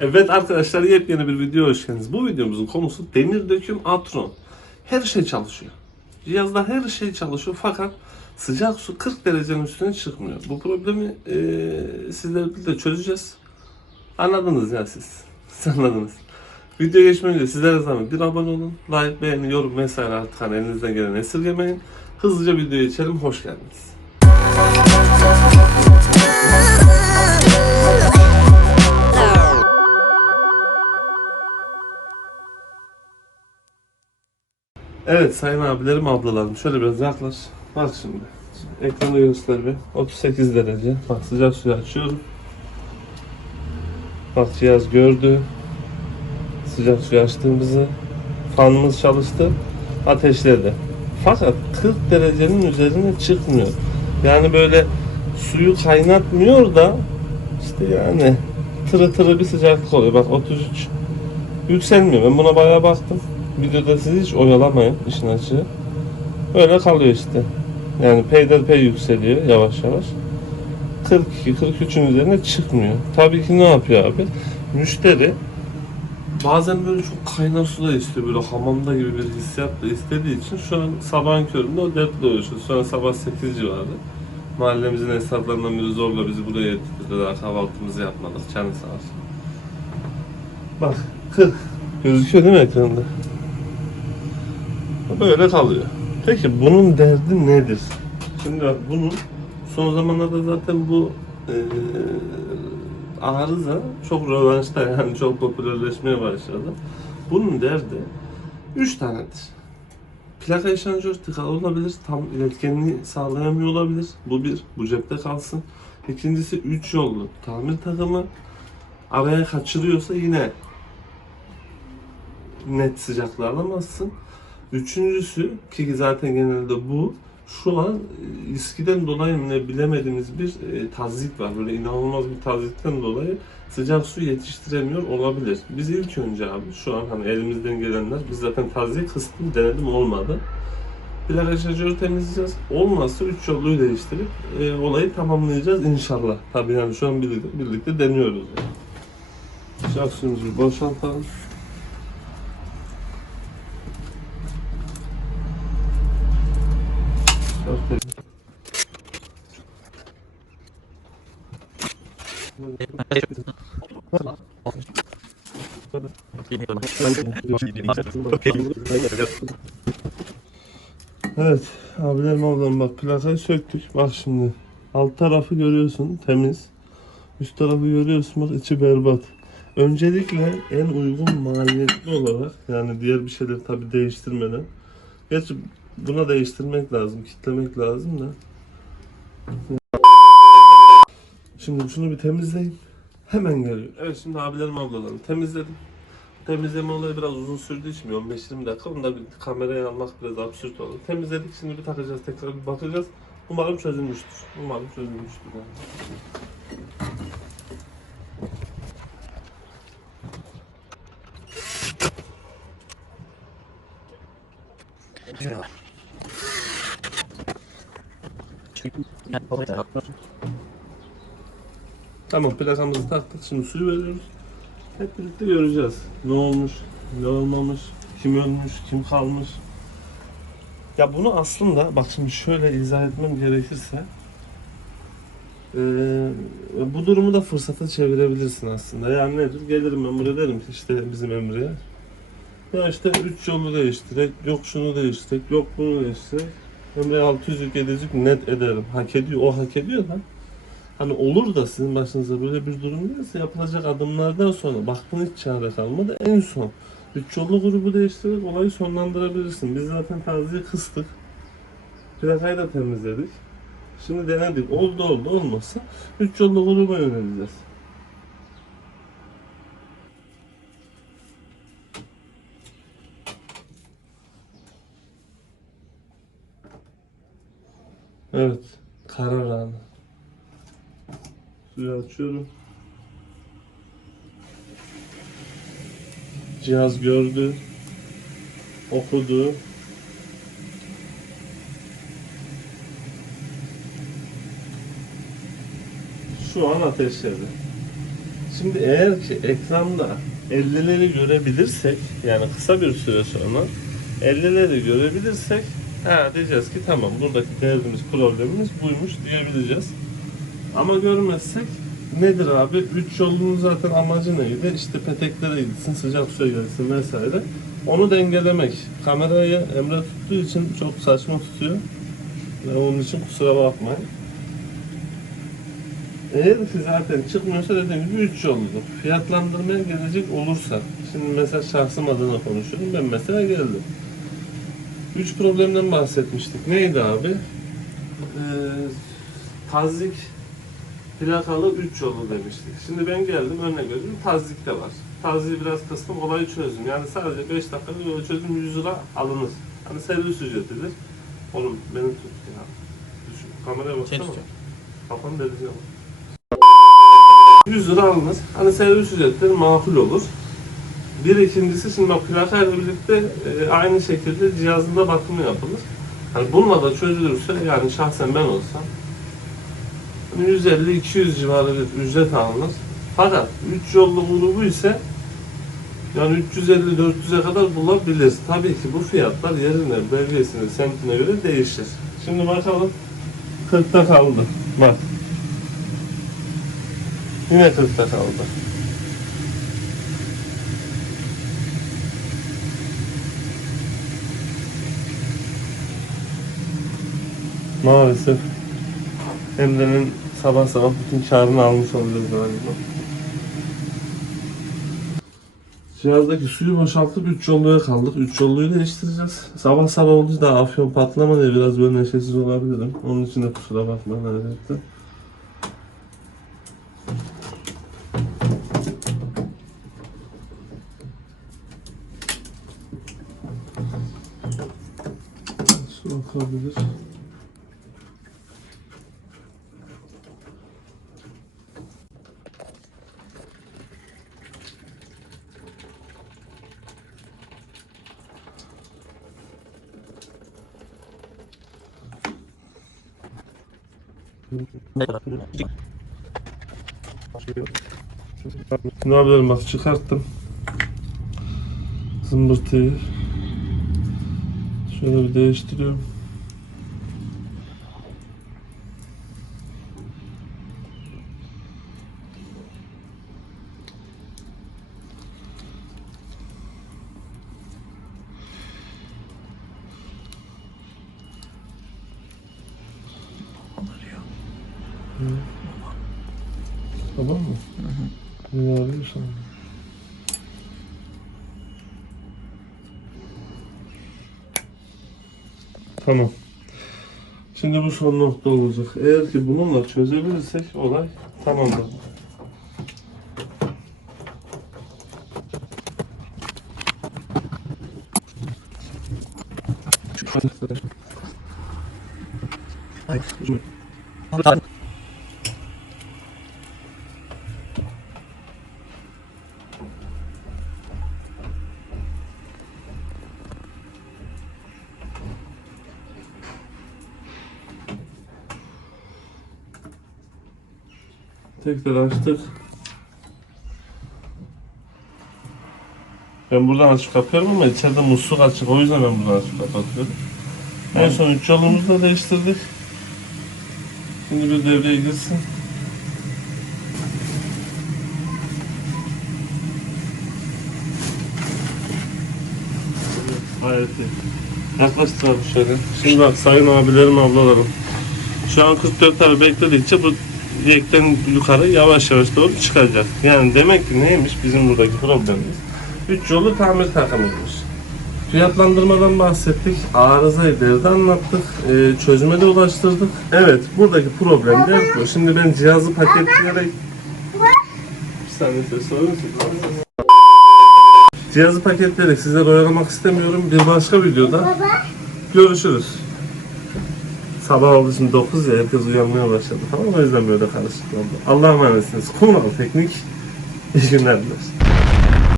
Evet arkadaşlar yepyeni bir video hoş geldiniz. Bu videomuzun konusu demir döküm Atron. Her şey çalışıyor. Cihazda her şey çalışıyor fakat sıcak su 40 derecenin üstüne çıkmıyor. Bu problemi eee sizlerle birlikte çözeceğiz. Anladınız ya siz. Siz anladınız. Video geçmeden önce sizlere zahmet bir abone olun. Like, beğeni, yorum vesaire artık hani elinizden gelen esirgemeyin. Hızlıca videoya geçelim. Hoş geldiniz. Evet sayın abilerim ablalarım şöyle biraz yaklaş. Bak şimdi. Ekranı göster bir. 38 derece. Bak sıcak suyu açıyorum. Bak cihaz gördü. Sıcak suyu açtığımızı. Fanımız çalıştı. Ateşledi. Fakat 40 derecenin üzerine çıkmıyor. Yani böyle suyu kaynatmıyor da işte yani tırı tırı bir sıcaklık oluyor. Bak 33 yükselmiyor. Ben buna bayağı baktım. Videoda sizi hiç oyalamayın işin açığı. Öyle kalıyor işte. Yani peyderpey yükseliyor yavaş yavaş. 42-43'ün üzerine çıkmıyor. Tabii ki ne yapıyor abi? Müşteri bazen böyle çok kaynar su da istiyor. Böyle hamamda gibi bir hissiyat da istediği için şu an sabahın köründe o dertle uğraşıyor. Şu an sabah 8 civarı. Mahallemizin esnaflarından biri zorla bizi buraya getirdi. Daha kahvaltımızı yapmadık. Canı sağ olsun. Bak 40. Gözüküyor değil mi ekranda? Böyle kalıyor. Peki bunun derdi nedir? Şimdi bak bunun son zamanlarda zaten bu eee arıza çok rövanşta yani çok popülerleşmeye başladı. Bunun derdi 3 tanedir. Plaka eşanjör tıkalı olabilir, tam iletkenliği sağlayamıyor olabilir. Bu bir, bu cepte kalsın. İkincisi 3 yollu tamir takımı araya kaçırıyorsa yine net sıcaklığı alamazsın. Üçüncüsü ki zaten genelde bu şu an e, iskiden dolayı ne bilemediğimiz bir e, tazik var. Böyle inanılmaz bir tazikten dolayı sıcak su yetiştiremiyor olabilir. Biz ilk önce abi şu an hani elimizden gelenler biz zaten taziği kıstım denedim olmadı. Plaka şarjörü temizleyeceğiz. Olmazsa üç yolluyu değiştirip e, olayı tamamlayacağız inşallah. Tabii yani şu an birlikte, birlikte deniyoruz. Yani. Sıcak suyumuzu boşaltalım. Çok Evet abilerim ablam bak plakayı söktük. Bak şimdi alt tarafı görüyorsun temiz. Üst tarafı görüyorsun bak içi berbat. Öncelikle en uygun maliyetli olarak yani diğer bir şeyleri tabi değiştirmeden gerçi buna değiştirmek lazım kitlemek lazım da şimdi şunu bir temizleyin hemen geliyor evet şimdi abilerim ablalarım temizledim Temizleme olayı biraz uzun sürdüğü için 15-20 dakika. Onu da bir kameraya almak biraz absürt oldu. Temizledik şimdi bir takacağız tekrar bir bakacağız. Umarım çözülmüştür. Umarım çözülmüştür. Yani. Tamam plakamızı taktık. Şimdi suyu veriyoruz. Hep birlikte göreceğiz. Ne olmuş, ne olmamış, kim ölmüş, kim kalmış. Ya bunu aslında bak şimdi şöyle izah etmem gerekirse eee, bu durumu da fırsata çevirebilirsin aslında. Yani nedir? Gelirim buraya derim ki işte bizim Emre'ye. Ya işte üç yolu değiştirek, yok şunu değiştirek, yok bunu değiştirek. Emre 600 700 net ederim. Hak ediyor, o hak ediyor lan. Hani olur da sizin başınıza böyle bir durum gelirse yapılacak adımlardan sonra baktın hiç çare kalmadı en son üç yollu grubu değiştirerek olayı sonlandırabilirsin. Biz zaten taziye kıstık. Plakayı da temizledik. Şimdi denedik. Oldu oldu olmazsa üç yollu gruba yöneleceğiz. Evet. Karar anı. Suyu açıyorum. Cihaz gördü. Okudu. Şu an ateşledi. Şimdi eğer ki ekranda 50'leri görebilirsek yani kısa bir süre sonra 50'leri görebilirsek ha diyeceğiz ki tamam buradaki derdimiz problemimiz buymuş diyebileceğiz. Ama görmezsek nedir abi? Üç yolunun zaten amacı neydi? İşte peteklere gitsin, sıcak suya gelsin vesaire. Onu dengelemek. Kamerayı Emre tuttuğu için çok saçma tutuyor. Ve onun için kusura bakmayın. Eğer ki zaten çıkmıyorsa dediğim gibi 3 yolludur. Fiyatlandırmaya gelecek olursa, şimdi mesela şahsım adına konuşuyorum, ben mesela geldim. 3 problemden bahsetmiştik. Neydi abi? Ee, tazik plakalı 3 yolu demiştik. Şimdi ben geldim örnek veriyorum tazik de var. Taziği biraz kıstım olayı çözdüm. Yani sadece 5 dakikada yolu çözdüm 100 lira alınır. Hani servis ücretidir. Oğlum beni tut ya. Düşün, kameraya baksana. Seni tutuyorum. Kafanı deleceğim. 100 lira alınır. Hani servis ücretleri makul olur. Bir ikincisi şimdi bak plaka ile birlikte e, aynı şekilde cihazında bakımı yapılır. Hani bununla da çözülürse yani şahsen ben olsam 150-200 civarı bir ücret alınır. Fakat 3 yollu grubu ise yani 350-400'e kadar bulabilir. Tabii ki bu fiyatlar yerine, bölgesine, semtine göre değişir. Şimdi bakalım 40'ta kaldı. Bak. Yine 40'ta kaldı. Maalesef Emre'nin sabah sabah bütün karını almış olacağız galiba. Cihazdaki suyu boşaltıp 3 yolluya kaldık. 3 yolluyu değiştireceğiz. Sabah sabah olunca da afyon patlama diye biraz böyle neşesiz olabilirim. Onun için de kusura bakmayın elbette. Su akabilir. Ne yapıyorum bak çıkarttım. Zımbırtıyı. Şöyle bir değiştiriyorum. Tamam mı? Ne arıyorsan. Tamam. Şimdi bu son nokta olacak. Eğer ki bununla çözebilirsek olay tamamdır. Tekrar açtık. Ben buradan açıp kapıyorum ama içeride musluk açık. O yüzden ben buradan açıp kapatıyorum. En son üç yolumuzu da değiştirdik. Şimdi bir devreye girsin. Gayet iyi. Yaklaştır abi şöyle. Şimdi bak sayın abilerim ablalarım. Şu an 44 tabi bekledikçe bu yekten yukarı yavaş yavaş doğru çıkacak. Yani demek ki neymiş bizim buradaki problemimiz? Üç yolu tamir takımıymış. Fiyatlandırmadan bahsettik. Arızayı derdi anlattık. Ee, çözüme de ulaştırdık. Evet buradaki problem de bu. Şimdi ben cihazı paketleyerek... Bir saniye ses alır? Cihazı paketleyerek sizleri oyalamak istemiyorum. Bir başka videoda görüşürüz. Sabah oldu şimdi 9 ya herkes uyanmaya başladı mı? O yüzden böyle karışık oldu. Allah'a emanetsiniz. Kumral Teknik. İyi günler dileriz.